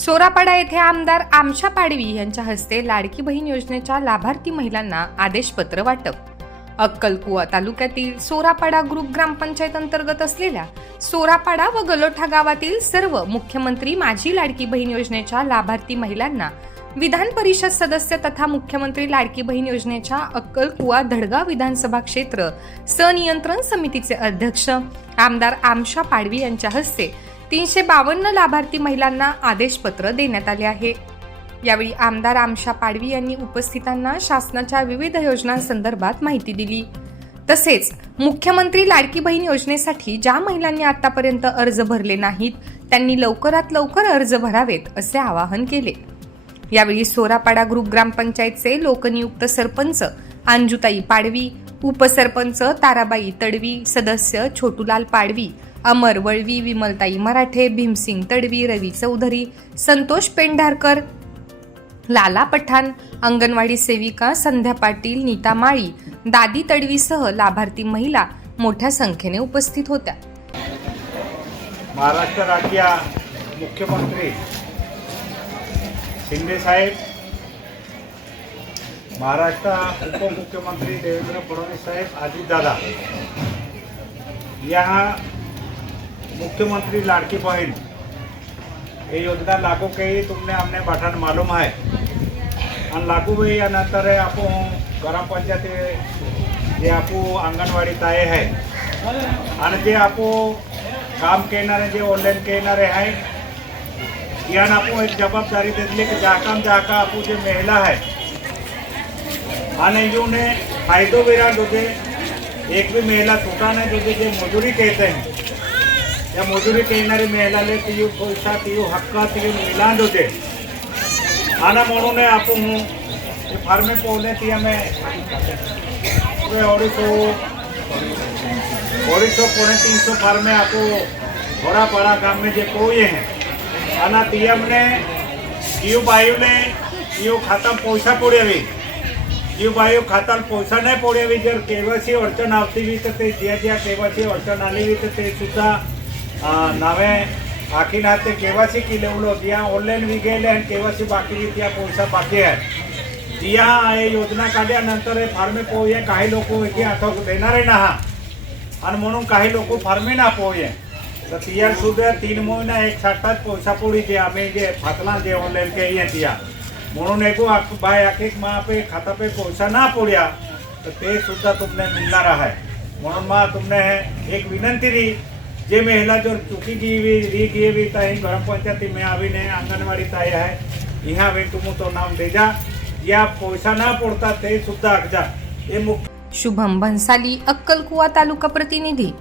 सोरापाडा येथे आमदार आमशा पाडवी यांच्या हस्ते लाडकी बहीण योजनेच्या लाभार्थी महिलांना आदेशपत्र वाटप. अक्कलकुवा तालुक्यातील सोरापाडा ग्रुप ग्रामपंचायत अंतर्गत असलेल्या सोरापाडा व गलोठा गावातील सर्व मुख्यमंत्री माझी लाडकी बहीण योजनेच्या लाभार्थी महिलांना विधान परिषद सदस्य तथा मुख्यमंत्री लाडकी बहीण योजनेच्या अक्कलकुवा धडगाव विधानसभा क्षेत्र सनियंत्रण समितीचे अध्यक्ष आमदार आमशा पाडवी यांच्या हस्ते तीनशे बावन्न लाभार्थी महिलांना आदेशपत्र देण्यात आले आहे. यावेळी आमदार आमशा पाडवी यांनी उपस्थितांना शासनाच्या विविध योजनांसंदर्भात माहिती दिली. तसेच मुख्यमंत्री लाडकी बहीण योजनेसाठी ज्या महिलांनी आतापर्यंत अर्ज भरले नाहीत त्यांनी लवकरात लवकर अर्ज भरावेत असे आवाहन केले. यावेळी सोरापाडा ग्रुप ग्रामपंचायतचे लोकनियुक्त सरपंच अंजुताई पाडवी उपसरपंच ताराबाई तडवी सदस्य छोटूलाल पाडवी अमर वळवी विमलताई मराठे भीमसिंग तडवी रवी चौधरी संतोष पेंढारकर लाला पठाण अंगणवाडी सेविका संध्या पाटील नीता माळी दादी तडवीसह लाभार्थी महिला मोठ्या संख्येने उपस्थित होत्या. महाराष्ट्र राज्य मुख्यमंत्री शिंदे साहेब महाराष्ट्र उपमुख्यमंत्री देवेंद्र फडणवीस साहेब अजितदादा यहाँ मुख्यमंत्री लाड़की बहन ये योजना लागू की तुमने हमने बटन मालूम है आणि लागू हुई या नंतर आपण ग्रामपंचायत जे आपण अंगणवाडीत आहे है आणि जे आपण काम करणारे जे ऑनलाईन करणारे आहे यानं आपण एक जबाबदारी देतली की जाकाम जाका आपण जे महिला आहे आणि युने फायदो विराट होते एक भी महिला छूटा नाही होते जे मजुरी कहते हैं। त्या मजुरी करणारी महिलाले ती पैसा ती हक्क ती मिलांड होते आणि म्हणून आपण ते फार्मे पोहले ती आम्ही अडीचशो अढ़ीसौ पौने तीन सौ फार्मे आपको बड़ा बड़ा गाम में जे पोए हैं। आना ती ने जीव बायू ने जीव खाता पैसा पड़ेवी जीव बायू खाता पैसा नाही पडवी जर केवायसी अडचण आवती बी तर ते ज्या ज्या केवायसी अडचण आली बी तर ते सुद्धा अं, नावे बाकी ना ते केवायसी केले उलो ज्या ऑनलाईन बी गेले आणि केवायसी बाकी बी त्या पैसा बाकी आहे ज्या हे योजना काढल्यानंतर हे फार्मे पोहे काही लोक की आठवक देणारे ना हा आणि म्हणून काही लोक फार्मे ना पोहे तर तियार सुद्धा तीन महिना एक साठात पैसा पोडी जे आम्ही जे फातला जे ऑनलाईन के ये तिया म्हणून एक बाय एक एक मा पे खाता पे पैसा ना पोड्या तर ते सुद्धा तुमने मिळणार आहे म्हणून मा तुमने एक विनंती री जे महिला जो चुकी की भी री की भी ताई ग्राम पंचायती में आवीने आंगनवाडी ताई आहे यहाँ भी तुम तो नाम दे जा या पैसा ना पडता ते सुद्धा अगजा हे मुख्य शुभम भन्साली अक्कलकुवा तालुका प्रतिनिधी